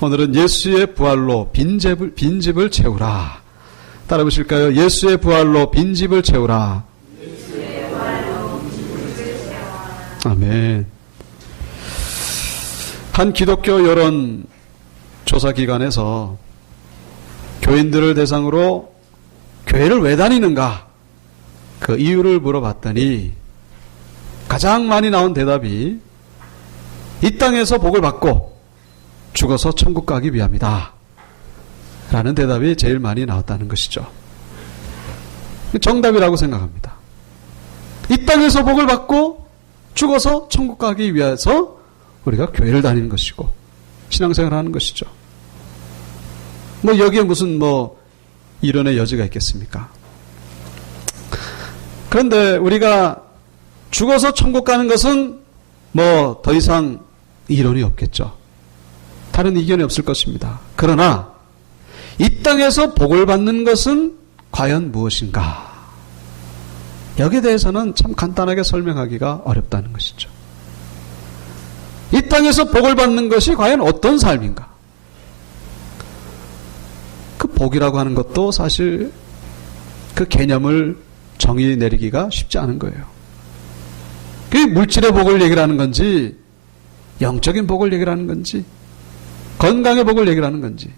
오늘은 예수의 부활로 빈집을 채우라. 따라 보실까요? 예수의 부활로 빈집을 채우라. 아멘. 한 기독교 여론 조사 기관에서 교인들을 대상으로 교회를 왜 다니는가 그 이유를 물어봤더니 가장 많이 나온 대답이 이 땅에서 복을 받고 죽어서 천국 가기 위함이다 라는 대답이 제일 많이 나왔다는 것이죠. 정답이라고 생각합니다. 이 땅에서 복을 받고 죽어서 천국 가기 위해서 우리가 교회를 다니는 것이고 신앙생활을 하는 것이죠. 여기에 무슨 이론의 여지가 있겠습니까? 그런데 우리가 죽어서 천국 가는 것은 더 이상 이론이 없겠죠. 다른 의견이 없을 것입니다. 그러나 이 땅에서 복을 받는 것은 과연 무엇인가? 여기에 대해서는 참 간단하게 설명하기가 어렵다는 것이죠. 이 땅에서 복을 받는 것이 과연 어떤 삶인가? 그 복이라고 하는 것도 사실 그 개념을 정의 내리기가 쉽지 않은 거예요. 그게 물질의 복을 얘기를 하는 건지, 영적인 복을 얘기를 하는 건지, 건강의 복을 얘기를 하는 건지.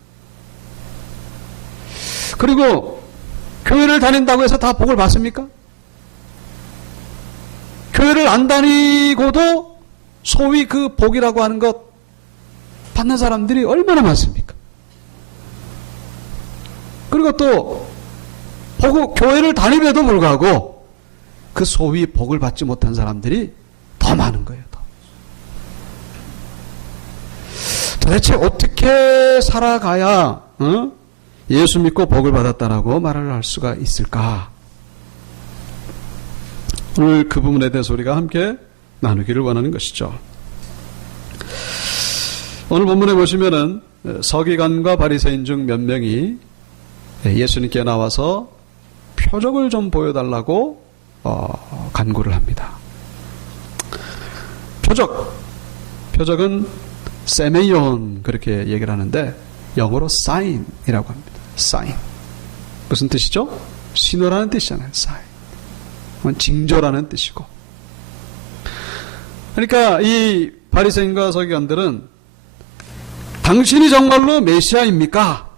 그리고 교회를 다닌다고 해서 다 복을 받습니까? 교회를 안 다니고도 소위 그 복이라고 하는 것 받는 사람들이 얼마나 많습니까? 그리고 또 교회를 다님에도 불구하고 그 소위 복을 받지 못한 사람들이 더 많은 거예요. 더. 도대체 어떻게 살아가야 예수 믿고 복을 받았다라고 말을 할 수가 있을까? 오늘 그 부분에 대해서 우리가 함께 나누기를 원하는 것이죠. 오늘 본문에 보시면은 서기관과 바리새인 중 몇 명이 예수님께 나와서 표적을 좀 보여달라고 간구를 합니다. 표적은 세메이온 그렇게 얘기를 하는데 영어로 sign이라고 합니다. sign. 무슨 뜻이죠? 신호라는 뜻이잖아요. sign. 징조라는 뜻이고. 그러니까 이 바리새인과 서기관들은 당신이 정말로 메시아입니까?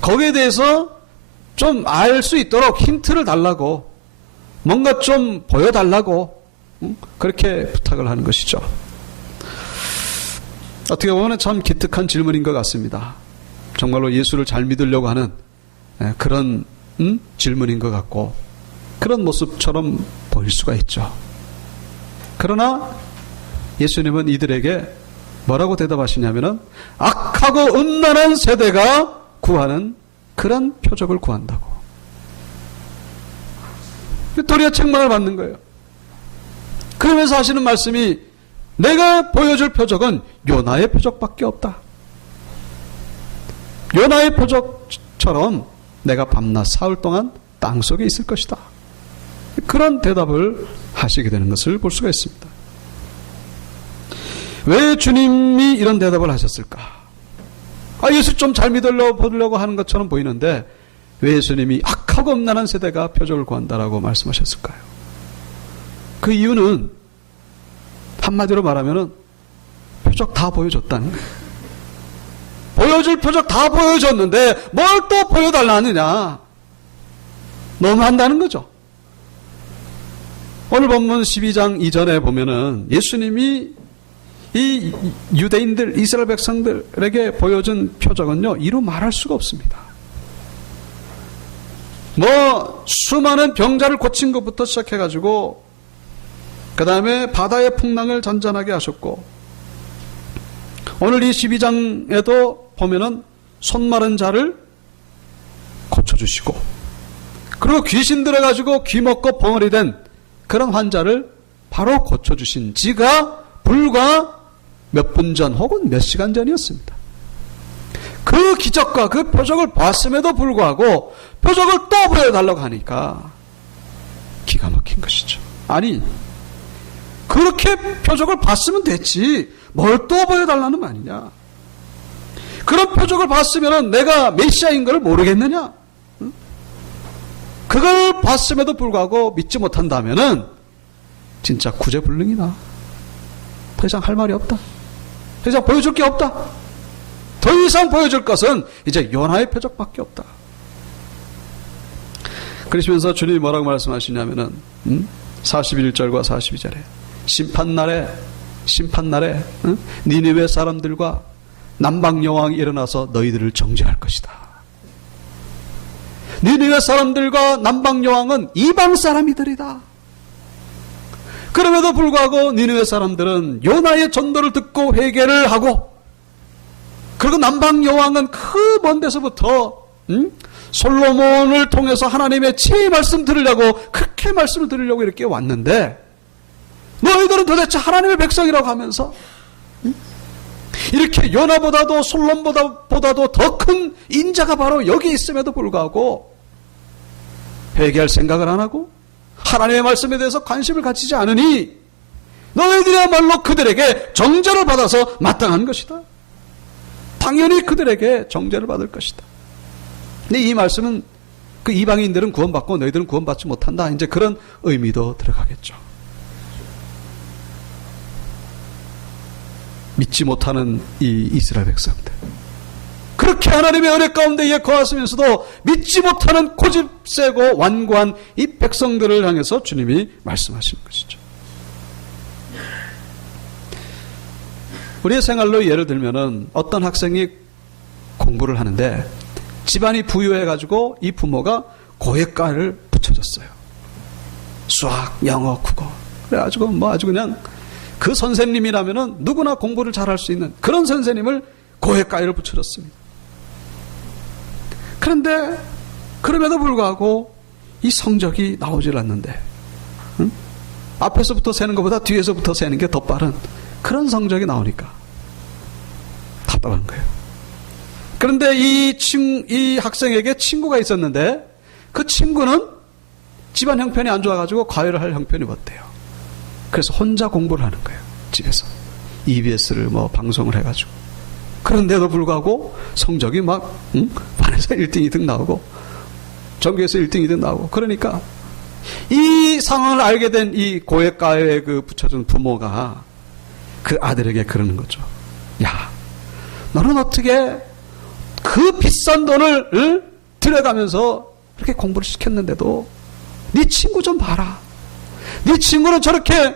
거기에 대해서 좀 알 수 있도록 힌트를 달라고, 뭔가 좀 보여달라고 그렇게 부탁을 하는 것이죠. 어떻게 보면 참 기특한 질문인 것 같습니다. 정말로 예수를 잘 믿으려고 하는 그런 질문인 것 같고 그런 모습처럼 보일 수가 있죠. 그러나 예수님은 이들에게 뭐라고 대답하시냐면은 악하고 음란한 세대가 구하는 그런 표적을 구한다고. 도리어 책망을 받는 거예요. 그러면서 하시는 말씀이 내가 보여줄 표적은 요나의 표적밖에 없다. 요나의 표적처럼 내가 밤낮 사흘 동안 땅속에 있을 것이다. 그런 대답을 하시게 되는 것을 볼 수가 있습니다. 왜 주님이 이런 대답을 하셨을까? 예수 좀 잘 믿으려고 하는 것처럼 보이는데 왜 예수님이 악하고 음란한 세대가 표적을 구한다라고 말씀하셨을까요? 그 이유는 한마디로 말하면 표적 다 보여줬다는 거예요. 보여줄 표적 다 보여줬는데 뭘 또 보여달라 하느냐. 너무한다는 거죠. 오늘 본문 12장 이전에 보면은 예수님이 이 유대인들, 이스라엘 백성들에게 보여준 표적은요, 이루 말할 수가 없습니다. 수많은 병자를 고친 것부터 시작해가지고, 그 다음에 바다의 풍랑을 잔잔하게 하셨고, 오늘 이 12장에도 보면은 손 마른 자를 고쳐주시고, 그리고 귀신 들어가지고 귀 먹고 벙어리 된 그런 환자를 바로 고쳐주신 지가 불과 몇 분 전 혹은 몇 시간 전이었습니다. 그 기적과 그 표적을 봤음에도 불구하고 표적을 또 보여달라고 하니까 기가 막힌 것이죠. 아니, 그렇게 표적을 봤으면 됐지 뭘 또 보여달라는 말이냐. 그런 표적을 봤으면 내가 메시아인 걸 모르겠느냐? 그걸 봤음에도 불구하고 믿지 못한다면은 진짜 구제불능이다. 더 이상 할 말이 없다. 더 이상 보여줄 게 없다. 더 이상 보여줄 것은 이제 요나의 표적밖에 없다. 그러시면서 주님이 뭐라고 말씀하시냐면은 41절과 42절에 심판날에 니느웨 사람들과 남방 여왕이 일어나서 너희들을 정죄할 것이다. 니느웨 사람들과 남방 여왕은 이방 사람이들이다. 그럼에도 불구하고 니느웨 사람들은 요나의 전도를 듣고 회개를 하고, 그리고 남방 여왕은 그 먼 데서부터 솔로몬을 통해서 하나님의 제 말씀 들으려고, 그렇게 말씀을 들으려고 이렇게 왔는데, 너희들은 도대체 하나님의 백성이라고 하면서 이렇게 요나보다도 솔로몬보다도 더 큰 인자가 바로 여기 있음에도 불구하고 회개할 생각을 안 하고 하나님의 말씀에 대해서 관심을 가지지 않으니 너희들이야말로 그들에게 정죄를 받아서 마땅한 것이다. 당연히 그들에게 정죄를 받을 것이다. 근데 이 말씀은 그 이방인들은 구원받고 너희들은 구원받지 못한다, 이제 그런 의미도 들어가겠죠. 믿지 못하는 이 이스라엘 백성들, 그렇게 하나님의 은혜 가운데 거하시면서도 믿지 못하는 고집세고 완고한 이 백성들을 향해서 주님이 말씀하시는 것이죠. 우리의 생활로 예를 들면은 어떤 학생이 공부를 하는데 집안이 부유해가지고 이 부모가 고액가를 붙여줬어요. 수학, 영어, 국어. 그래가지고 뭐 아주 그냥 그 선생님이라면은 누구나 공부를 잘할 수 있는 그런 선생님을 고액가를 붙여줬습니다. 그런데 그럼에도 불구하고 이 성적이 나오질 않는데, 앞에서부터 세는 것보다 뒤에서부터 세는 게 더 빠른 그런 성적이 나오니까 답답한 거예요. 그런데 이 학생에게 친구가 있었는데 그 친구는 집안 형편이 안 좋아가지고 과외를 할 형편이 없대요. 그래서 혼자 공부를 하는 거예요. 집에서 EBS를 뭐 방송을 해가지고. 그런데도 불구하고 성적이 막 반에서 1등, 2등 나오고 전교에서 1등, 2등 나오고. 그러니까 이 상황을 알게 된 이 고액가에 그 붙여준 부모가 그 아들에게 그러는 거죠. 야, 너는 어떻게 그 비싼 돈을 들여가면서 그렇게 공부를 시켰는데도 네 친구 좀 봐라. 네 친구는 저렇게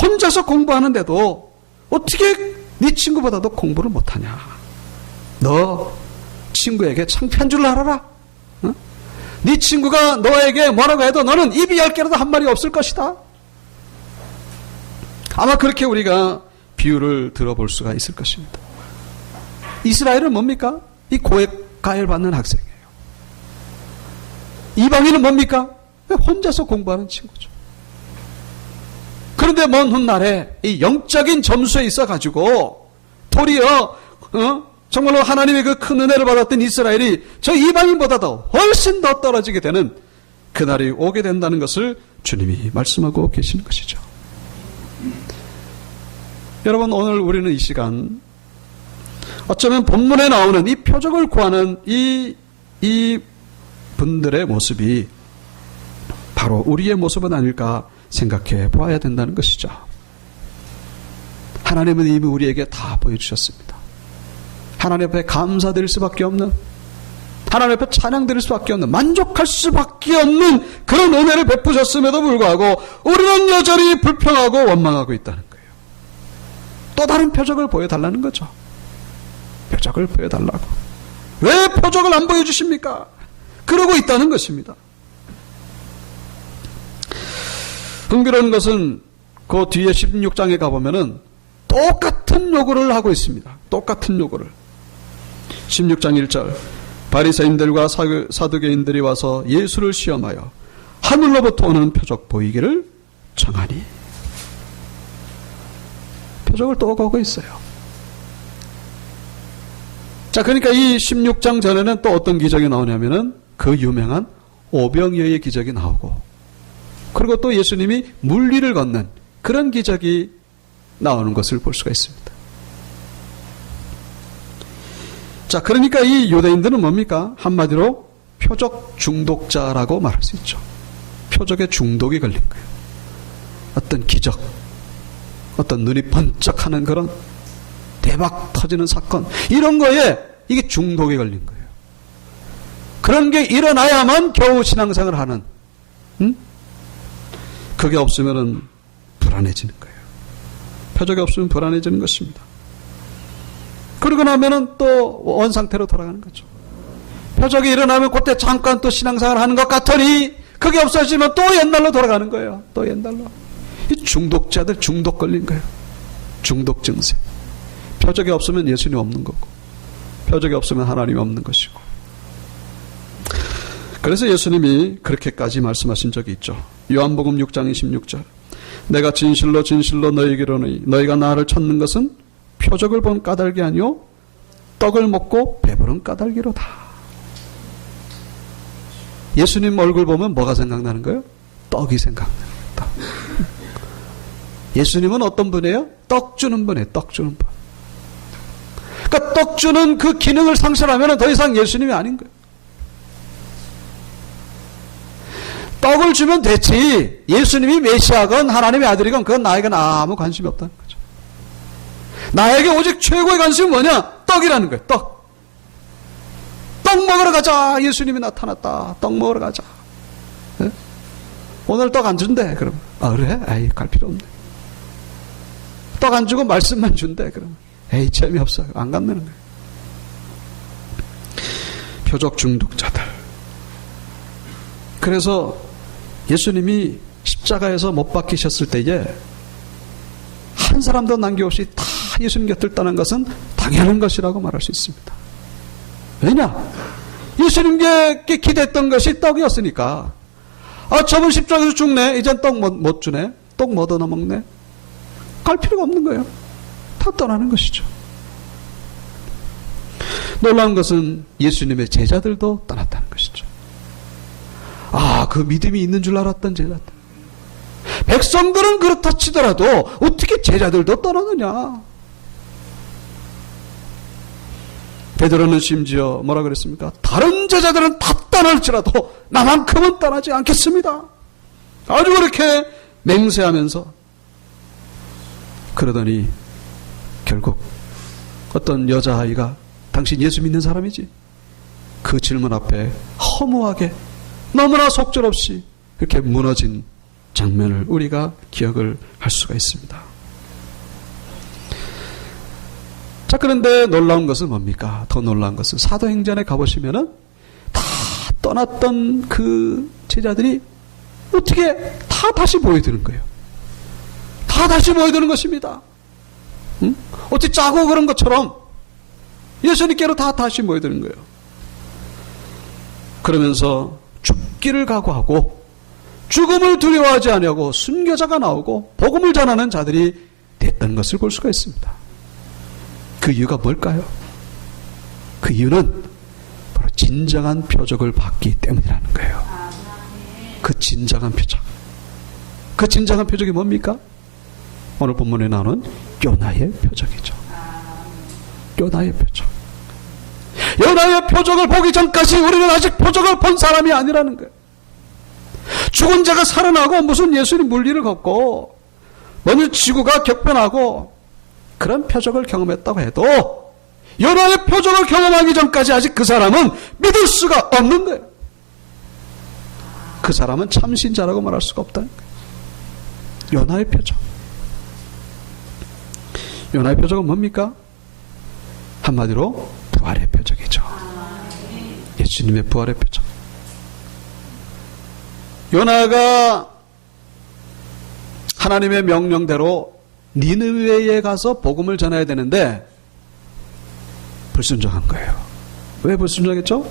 혼자서 공부하는데도 어떻게 네 친구보다도 공부를 못하냐. 너 친구에게 창피한 줄 알아라. 어? 네 친구가 너에게 뭐라고 해도 너는 입이 10개라도 한 말이 없을 것이다. 아마 그렇게 우리가 비유를 들어볼 수가 있을 것입니다. 이스라엘은 뭡니까? 이 고액 가해를 받는 학생이에요. 이방인은 뭡니까? 혼자서 공부하는 친구죠. 그런데 먼 훗날에 이 영적인 점수에 있어가지고 도리어 정말로 하나님의 그 큰 은혜를 받았던 이스라엘이 저 이방인보다도 훨씬 더 떨어지게 되는 그날이 오게 된다는 것을 주님이 말씀하고 계시는 것이죠. 여러분, 오늘 우리는 이 시간 어쩌면 본문에 나오는 이 표적을 구하는 이 분들의 모습이 바로 우리의 모습은 아닐까 생각해 보아야 된다는 것이죠. 하나님은 이미 우리에게 다 보여주셨습니다. 하나님 앞에 감사드릴 수밖에 없는, 하나님 앞에 찬양드릴 수밖에 없는, 만족할 수밖에 없는 그런 은혜를 베푸셨음에도 불구하고 우리는 여전히 불평하고 원망하고 있다는 거예요. 또 다른 표적을 보여달라는 거죠. 표적을 보여달라고. 왜 표적을 안 보여주십니까? 그러고 있다는 것입니다. 흥미로운 것은 그 뒤에 16장에 가보면은 똑같은 요구를 하고 있습니다. 똑같은 요구를. 16장 1절, 바리새인들과 사두개인들이 와서 예수를 시험하여 하늘로부터 오는 표적 보이기를 청하니. 표적을 또 보고 있어요. 자, 그러니까 이 16장 전에는 또 어떤 기적이 나오냐면은 그 유명한 오병이어의 기적이 나오고, 그리고 또 예수님이 물 위를 걷는 그런 기적이 나오는 것을 볼 수가 있습니다. 자, 그러니까 이 유대인들은 뭡니까? 한마디로 표적 중독자라고 말할 수 있죠. 표적에 중독이 걸린 거예요. 어떤 기적, 어떤 눈이 번쩍하는 그런 대박 터지는 사건, 이런 거에 이게 중독이 걸린 거예요. 그런 게 일어나야만 겨우 신앙생활을 하는, 그게 없으면은 불안해지는 거예요. 표적이 없으면 불안해지는 것입니다. 그러고 나면은 또 원상태로 돌아가는 거죠. 표적이 일어나면 그때 잠깐 또 신앙생활을 하는 것 같으니 그게 없어지면 또 옛날로 돌아가는 거예요. 또 옛날로. 이 중독자들 중독 걸린 거예요. 중독 증세. 표적이 없으면 예수님 없는 거고, 표적이 없으면 하나님이 없는 것이고. 그래서 예수님이 그렇게까지 말씀하신 적이 있죠. 요한복음 6장 26절. 내가 진실로 진실로 너희에게 이르노니 너희가 나를 찾는 것은 표적을 본 까닭이 아니요 떡을 먹고 배부른 까닭이로다. 예수님 얼굴 보면 뭐가 생각나는 거예요? 떡이 생각나는 거예요. 예수님은 어떤 분이에요? 떡 주는 분이에요. 떡 주는 분. 그러니까 떡 주는 그 기능을 상실하면 더 이상 예수님이 아닌 거예요. 떡을 주면 됐지, 예수님이 메시아건 하나님의 아들이건 그건 나에게는 아무 관심이 없다는 거죠. 나에게 오직 최고의 관심은 뭐냐? 떡이라는 거예요. 떡 먹으러 가자. 예수님이 나타났다. 떡 먹으러 가자. 네? 오늘 떡 안 준대. 그럼 그래? 에이, 갈 필요 없네. 떡 안 주고 말씀만 준대. 그럼 에이, 재미없어. 안 간다는 거예요. 표적 중독자들. 그래서 예수님이 십자가에서 못 박히셨을 때에 한 사람도 남김없이 다 예수님 곁을 떠난 것은 당연한 것이라고 말할 수 있습니다. 왜냐? 예수님께 기대했던 것이 떡이었으니까. 저분 십자가에서 죽네. 이젠 떡 못 주네. 떡 못 얻어 먹네. 갈 필요가 없는 거예요. 다 떠나는 것이죠. 놀라운 것은 예수님의 제자들도 떠났다는 것이죠. 그 믿음이 있는 줄 알았던 제자들. 백성들은 그렇다 치더라도 어떻게 제자들도 떠나느냐. 베드로는 심지어 뭐라 그랬습니까? 다른 제자들은 다 떠날지라도 나만큼은 떠나지 않겠습니다. 아주 그렇게 맹세하면서 그러더니 결국 어떤 여자아이가 당신 예수 믿는 사람이지? 그 질문 앞에 허무하게 너무나 속절없이 그렇게 무너진 장면을 우리가 기억을 할 수가 있습니다. 자, 그런데 놀라운 것은 뭡니까? 더 놀라운 것은 사도행전에 가보시면은 다 떠났던 그 제자들이 어떻게 다 다시 모여드는 거예요. 다 다시 모여드는 것입니다. 어찌 짜고 그런 것처럼 예수님께로 다 다시 모여드는 거예요. 그러면서 죽기를 각오하고 죽음을 두려워하지 아니하고 순교자가 나오고 복음을 전하는 자들이 됐던 것을 볼 수가 있습니다. 그 이유가 뭘까요? 그 이유는 바로 진정한 표적을 받기 때문이라는 거예요. 그 진정한 표적. 그 진정한 표적이 뭡니까? 오늘 본문에 나오는 요나의 표적이죠. 요나의 표적. 요나의 표적을 보기 전까지 우리는 아직 표적을 본 사람이 아니라는 거예요. 죽은 자가 살아나고 무슨 예수님 물리를 걷고 먼저 지구가 격변하고 그런 표적을 경험했다고 해도 요나의 표적을 경험하기 전까지 아직 그 사람은 믿을 수가 없는 거예요. 그 사람은 참신자라고 말할 수가 없다는 거예요. 요나의 표적. 요나의 표적은 뭡니까? 한마디로 부활의 표적이죠. 예수님의 부활의 표적. 요나가 하나님의 명령대로 니느웨에 가서 복음을 전해야 되는데 불순종한 거예요. 왜 불순종했죠?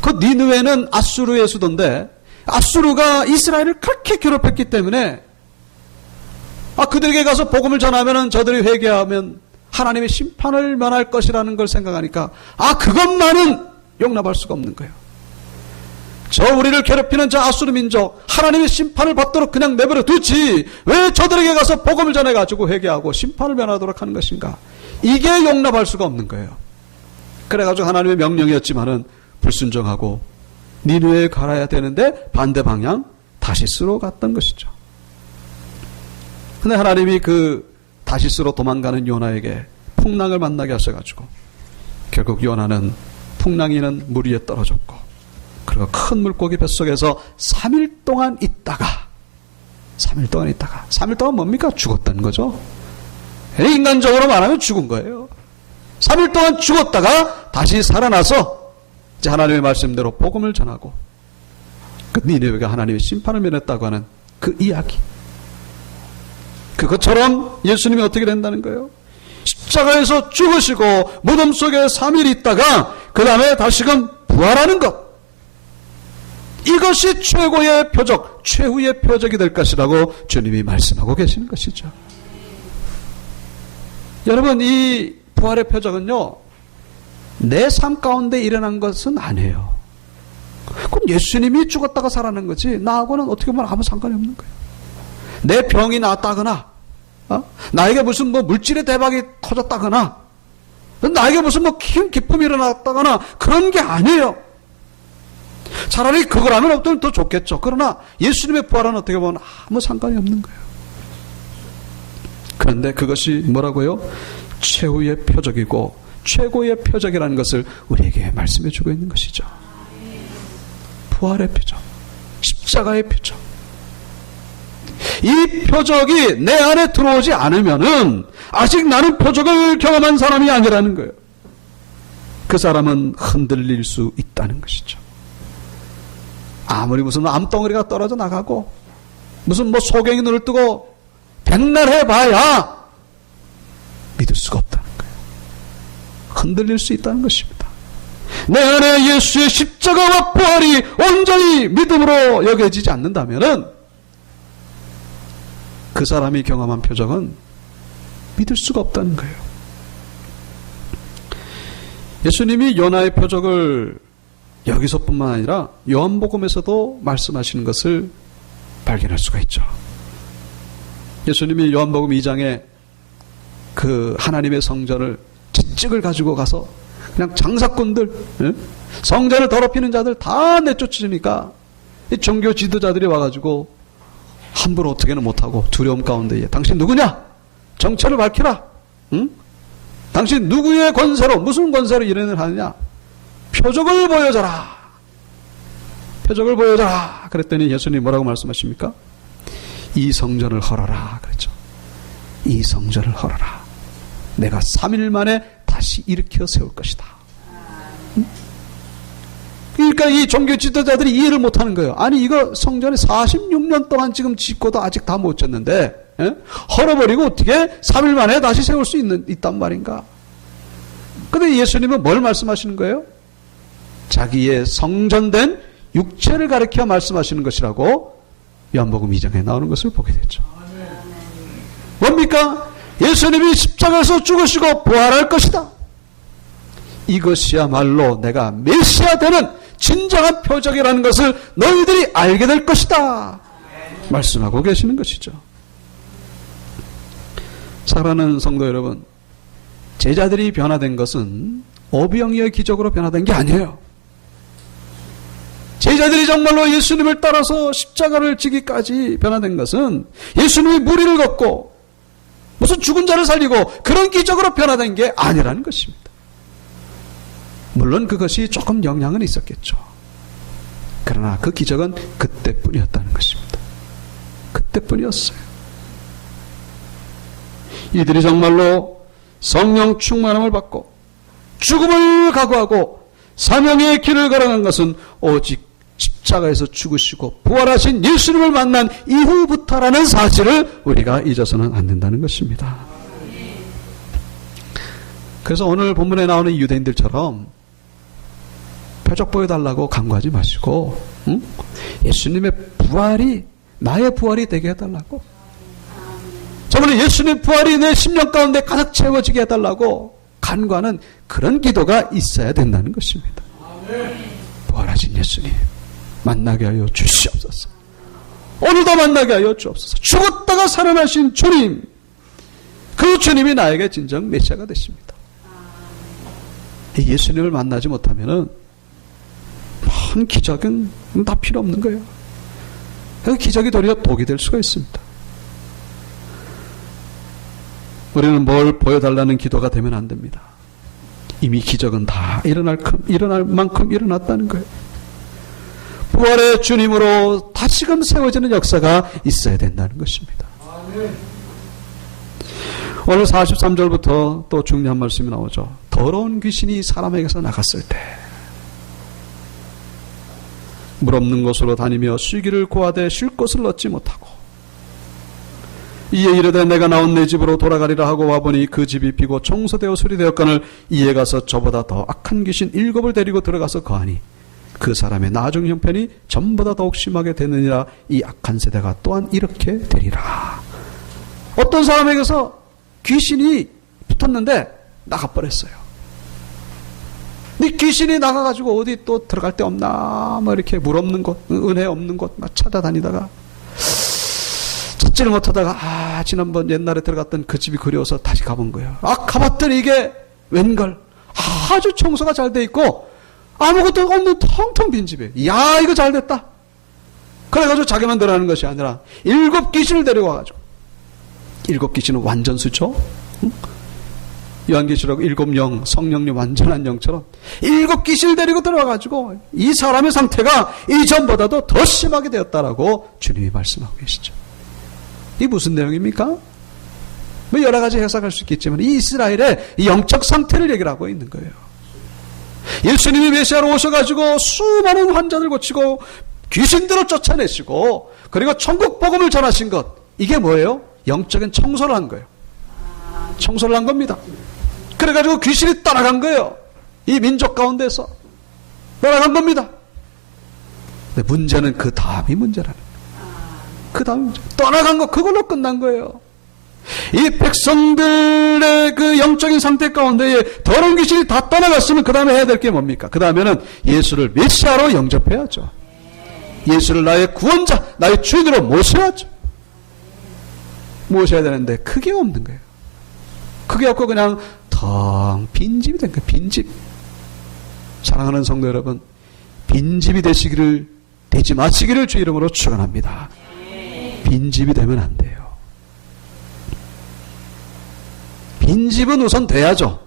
그 니느웨는 아수르의 수도인데 아수르가 이스라엘을 그렇게 괴롭혔기 때문에 그들에게 가서 복음을 전하면 저들이 회개하면 하나님의 심판을 면할 것이라는 걸 생각하니까 그것만은 용납할 수가 없는 거예요. 저 우리를 괴롭히는 저 아수르 민족 하나님의 심판을 받도록 그냥 내버려 두지 왜 저들에게 가서 복음을 전해가지고 회개하고 심판을 면하도록 하는 것인가. 이게 용납할 수가 없는 거예요. 그래가지고 하나님의 명령이었지만은 불순종하고 니느웨에 가야 되는데 반대 방향 다시스로 갔던 것이죠. 근데 하나님이 그 다시스로 도망가는 요나에게 풍랑을 만나게 하셔가지고 결국 요나는 풍랑이 있는 물 위에 떨어졌고, 그리고 큰 물고기 뱃속에서 3일 동안 있다가 3일 동안 뭡니까? 죽었다는 거죠. 인간적으로 말하면 죽은 거예요. 3일 동안 죽었다가 다시 살아나서 이제 하나님의 말씀대로 복음을 전하고, 그 니느웨가 하나님의 심판을 면했다고 하는 그 이야기. 그것처럼 예수님이 어떻게 된다는 거예요? 십자가에서 죽으시고 무덤 속에 3일 있다가 그 다음에 다시금 부활하는 것. 이것이 최고의 표적, 최후의 표적이 될 것이라고 주님이 말씀하고 계시는 것이죠. 여러분, 이 부활의 표적은요, 내 삶 가운데 일어난 것은 아니에요. 그럼 예수님이 죽었다가 살아난 거지 나하고는 어떻게 보면 아무 상관이 없는 거예요. 내 병이 나았다거나, 나에게 무슨 물질의 대박이 터졌다거나, 나에게 무슨 큰 기쁨이 일어났다거나 그런 게 아니에요. 차라리 그걸 하면 없더면 더 좋겠죠. 그러나 예수님의 부활은 어떻게 보면 아무 상관이 없는 거예요. 그런데 그것이 뭐라고요? 최후의 표적이고 최고의 표적이라는 것을 우리에게 말씀해 주고 있는 것이죠. 부활의 표적, 십자가의 표적. 이 표적이 내 안에 들어오지 않으면은 아직 나는 표적을 경험한 사람이 아니라는 거예요. 그 사람은 흔들릴 수 있다는 것이죠. 아무리 무슨 암덩어리가 떨어져 나가고 무슨 소경이 눈을 뜨고 백날 해봐야 믿을 수가 없다는 거예요. 흔들릴 수 있다는 것입니다. 내 안에 예수의 십자가와 부활이 온전히 믿음으로 여겨지지 않는다면은 그 사람이 경험한 표적은 믿을 수가 없다는 거예요. 예수님이 요나의 표적을 여기서뿐만 아니라 요한복음에서도 말씀하시는 것을 발견할 수가 있죠. 예수님이 요한복음 2장에 그 하나님의 성전을 채찍을 가지고 가서 그냥 장사꾼들, 성전을 더럽히는 자들 다 내쫓으니까 이 종교 지도자들이 와가지고 함부로 어떻게는 못하고 두려움 가운데에 당신 누구냐? 정체를 밝히라. 응? 당신 누구의 권세로, 무슨 권세로 이런 일을 하느냐? 표적을 보여줘라. 표적을 보여줘라. 그랬더니 예수님이 뭐라고 말씀하십니까? 이 성전을 헐어라. 그랬죠. 이 성전을 헐어라. 내가 3일 만에 다시 일으켜 세울 것이다. 응? 그러니까 이 종교 지도자들이 이해를 못하는 거예요. 아니 이거 성전에 46년 동안 지금 짓고도 아직 다 못 졌는데 헐어버리고 어떻게 3일 만에 다시 세울 수 있단 말인가? 그런데 예수님은 뭘 말씀하시는 거예요? 자기의 성전된 육체를 가리켜 말씀하시는 것이라고 요한복음 2장에 나오는 것을 보게 됐죠. 뭡니까? 예수님이 십자가에서 죽으시고 부활할 것이다. 이것이야말로 내가 메시아 되는 진정한 표적이라는 것을 너희들이 알게 될 것이다. 말씀하고 계시는 것이죠. 사랑하는 성도 여러분, 제자들이 변화된 것은 오병이어의 기적으로 변화된 게 아니에요. 제자들이 정말로 예수님을 따라서 십자가를 지기까지 변화된 것은 예수님이 무리를 걷고 무슨 죽은 자를 살리고 그런 기적으로 변화된 게 아니라는 것입니다. 물론 그것이 조금 영향은 있었겠죠. 그러나 그 기적은 그때뿐이었다는 것입니다. 그때뿐이었어요. 이들이 정말로 성령 충만함을 받고 죽음을 각오하고 사명의 길을 걸어간 것은 오직 십자가에서 죽으시고 부활하신 예수님을 만난 이후부터라는 사실을 우리가 잊어서는 안 된다는 것입니다. 그래서 오늘 본문에 나오는 유대인들처럼 표적 보여달라고 간구하지 마시고 예수님의 부활이 나의 부활이 되게 해달라고, 정말 예수님의 부활이 내 심령 가운데 가득 채워지게 해달라고 간구하는 그런 기도가 있어야 된다는 것입니다. 부활하신 예수님 만나게 하여 주시옵소서. 오늘도 만나게 하여 주옵소서. 죽었다가 살아나신 주님, 그 주님이 나에게 진정 메시아가 되십니다. 예수님을 만나지 못하면은 큰 기적은 다 필요 없는 거예요. 그 기적이 도리어 독이 될 수가 있습니다. 우리는 뭘 보여달라는 기도가 되면 안 됩니다. 이미 기적은 다 일어날 만큼 일어났다는 거예요. 부활의 주님으로 다시금 세워지는 역사가 있어야 된다는 것입니다. 오늘 43절부터 또 중요한 말씀이 나오죠. 더러운 귀신이 사람에게서 나갔을 때 물 없는 곳으로 다니며 쉬기를 구하되 쉴 곳을 얻지 못하고 이에 이르되 내가 나온 내 집으로 돌아가리라 하고 와보니 그 집이 비고 청소되어 수리되었거늘 이에 가서 저보다 더 악한 귀신 7을 데리고 들어가서 거하니 그 사람의 나중 형편이 전보다 더욱 심하게 되느니라. 이 악한 세대가 또한 이렇게 되리라. 어떤 사람에게서 귀신이 붙었는데 나가버렸어요. 근데 귀신이 나가가지고 어디 또 들어갈 데 없나 뭐 이렇게 물 없는 곳, 은혜 없는 곳 막 찾아다니다가 찾지를 못하다가 지난번 옛날에 들어갔던 그 집이 그리워서 다시 가본 거예요. 가봤더니 이게 웬걸 아주 청소가 잘 돼 있고 아무것도 없는 텅텅 빈 집이에요. 이야, 이거 잘 됐다. 그래가지고 자기만 들어가는 것이 아니라 7 귀신을 데리고 와가지고 7 귀신은 완전수죠. 응? 요한계시록 7 영, 성령님 완전한 영처럼 7 귀신을 데리고 들어와가지고 이 사람의 상태가 이전보다도 더 심하게 되었다라고 주님이 말씀하고 계시죠. 이게 무슨 내용입니까? 뭐 여러 가지 해석할 수 있겠지만 이 이스라엘의 영적 상태를 얘기를 하고 있는 거예요. 예수님이 메시아로 오셔가지고 수많은 환자들 고치고 귀신들을 쫓아내시고 그리고 천국 복음을 전하신 것, 이게 뭐예요? 영적인 청소를 한 거예요. 청소를 한 겁니다. 그래가지고 귀신이 떠나간 거예요. 이 민족 가운데서 떠나간 겁니다. 근데 문제는 그 다음이 문제라는 거예요. 그 다음이 문제. 떠나간 거 그걸로 끝난 거예요. 이 백성들의 그 영적인 상태 가운데에 더러운 귀신이 다 떠나갔으면 그 다음에 해야 될 게 뭡니까? 그 다음에는 예수를 메시아로 영접해야죠. 예수를 나의 구원자, 나의 주인으로 모셔야죠. 모셔야 되는데 그게 없는 거예요. 그게 없고 그냥 텅 빈집이 된 거예요. 빈집. 사랑하는 성도 여러분, 빈집이 되지 마시기를 주 이름으로 축원합니다. 빈집이 되면 안 돼요. 빈집은 우선 돼야죠.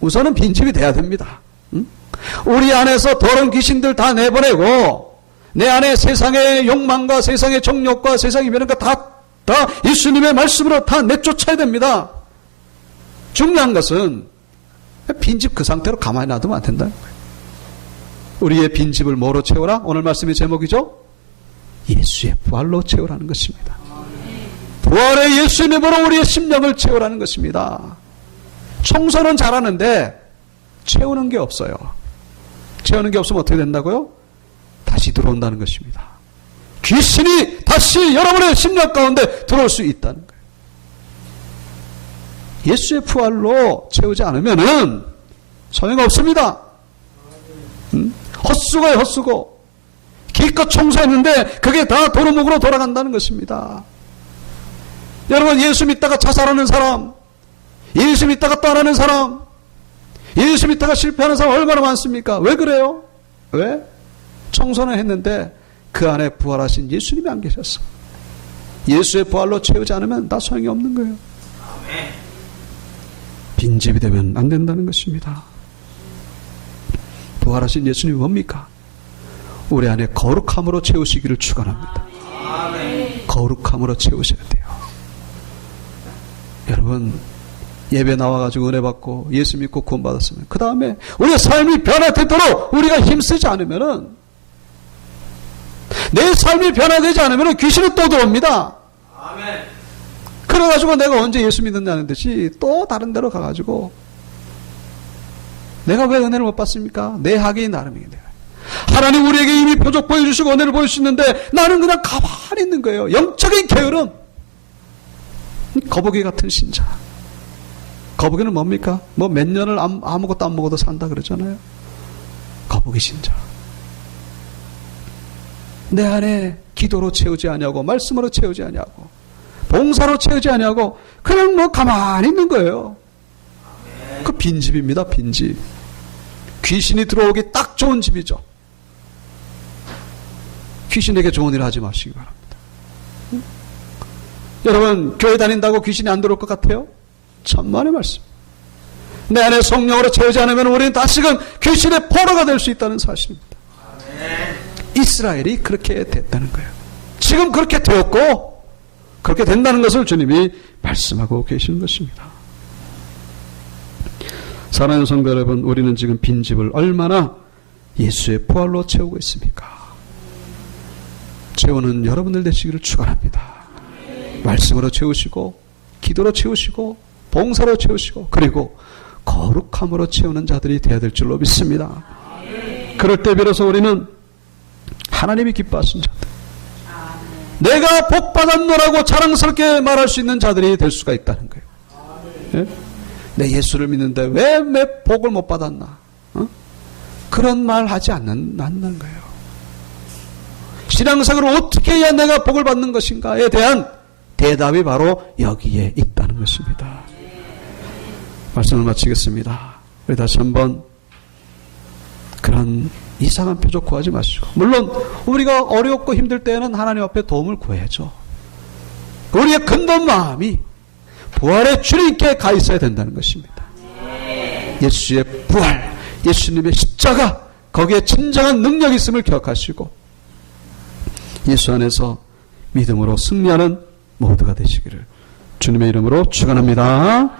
우선은 빈집이 돼야 됩니다. 응? 우리 안에서 더러운 귀신들 다 내보내고 내 안에 세상의 욕망과 세상의 정욕과 세상의 변화가 다 예수님의 말씀으로 다 내쫓아야 됩니다. 중요한 것은 빈집 그 상태로 가만히 놔두면 안 된다는 거예요. 우리의 빈집을 뭐로 채우라? 오늘 말씀의 제목이죠. 예수의 부활로 채우라는 것입니다. 부활의 예수님으로 우리의 심령을 채우라는 것입니다. 청소는 잘하는데 채우는 게 없어요. 채우는 게 없으면 어떻게 된다고요? 다시 들어온다는 것입니다. 귀신이 다시 여러분의 심령 가운데 들어올 수 있다는 거예요. 예수의 부활로 채우지 않으면은 소용없습니다. 헛수고예요, 헛수고. 기껏 청소했는데 그게 다 도루묵으로 돌아간다는 것입니다. 여러분, 예수 믿다가 자살하는 사람, 예수 믿다가 떠나는 사람, 예수 믿다가 실패하는 사람 얼마나 많습니까? 왜 그래요? 왜? 청소는 했는데 그 안에 부활하신 예수님이 안 계셨어. 예수의 부활로 채우지 않으면 다 소용이 없는 거예요. 빈집이 되면 안 된다는 것입니다. 부활하신 예수님이 뭡니까? 우리 안에 거룩함으로 채우시기를 축원합니다. 거룩함으로 채우셔야 돼요. 여러분, 예배 나와가지고 은혜 받고 예수 믿고 구원 받았으면 그 다음에 우리의 삶이 변화되도록 우리가 힘쓰지 않으면은, 내 삶이 변화되지 않으면 귀신은 또 들어옵니다. 아멘. 그래가지고 내가 언제 예수 믿었냐는 듯이 또 다른 데로 가가지고 내가 왜 은혜를 못 받습니까? 내 학이 나름이에요. 하나님 우리에게 이미 표적 보여주시고 은혜를 보여주시는데 나는 그냥 가만히 있는 거예요. 영적인 게으름. 거북이 같은 신자. 거북이는 뭡니까? 뭐 몇 년을 아무것도 안 먹어도 산다 그러잖아요. 거북이 신자. 내 안에 기도로 채우지 아니하고 말씀으로 채우지 아니하고 봉사로 채우지 아니하고 그냥 뭐 가만히 있는 거예요. 그 빈집입니다. 빈집. 귀신이 들어오기 딱 좋은 집이죠. 귀신에게 좋은 일 하지 마시기 바랍니다. 여러분, 교회 다닌다고 귀신이 안 들어올 것 같아요? 천만의 말씀. 내 안에 성령으로 채우지 않으면 우리는 다시금 귀신의 포로가 될 수 있다는 사실입니다. 이스라엘이 그렇게 됐다는 거예요. 지금 그렇게 되었고 그렇게 된다는 것을 주님이 말씀하고 계시는 것입니다. 사랑하는 성도 여러분, 우리는 지금 빈집을 얼마나 예수의 부활로 채우고 있습니까? 채우는 여러분들 되시기를 축원합니다. 말씀으로 채우시고 기도로 채우시고 봉사로 채우시고 그리고 거룩함으로 채우는 자들이 되어야 될 줄로 믿습니다. 그럴 때 비로소 우리는 하나님이 기뻐하신 자들, 내가 복 받았노라고 자랑스럽게 말할 수 있는 자들이 될 수가 있다는 거예요. 예? 내 예수를 믿는데 왜 복을 못 받았나? 그런 말 하지 않는다는 거예요. 신앙생활을 어떻게 해야 내가 복을 받는 것인가에 대한 대답이 바로 여기에 있다는 것입니다. 말씀을 마치겠습니다. 우리 다시 한번 그런 이상한 표적 구하지 마시고, 물론 우리가 어렵고 힘들 때에는 하나님 앞에 도움을 구해야죠. 우리의 근본 마음이 부활의 주님께 가 있어야 된다는 것입니다. 예수의 부활, 예수님의 십자가, 거기에 진정한 능력이 있음을 기억하시고 예수 안에서 믿음으로 승리하는 모두가 되시기를 주님의 이름으로 축원합니다.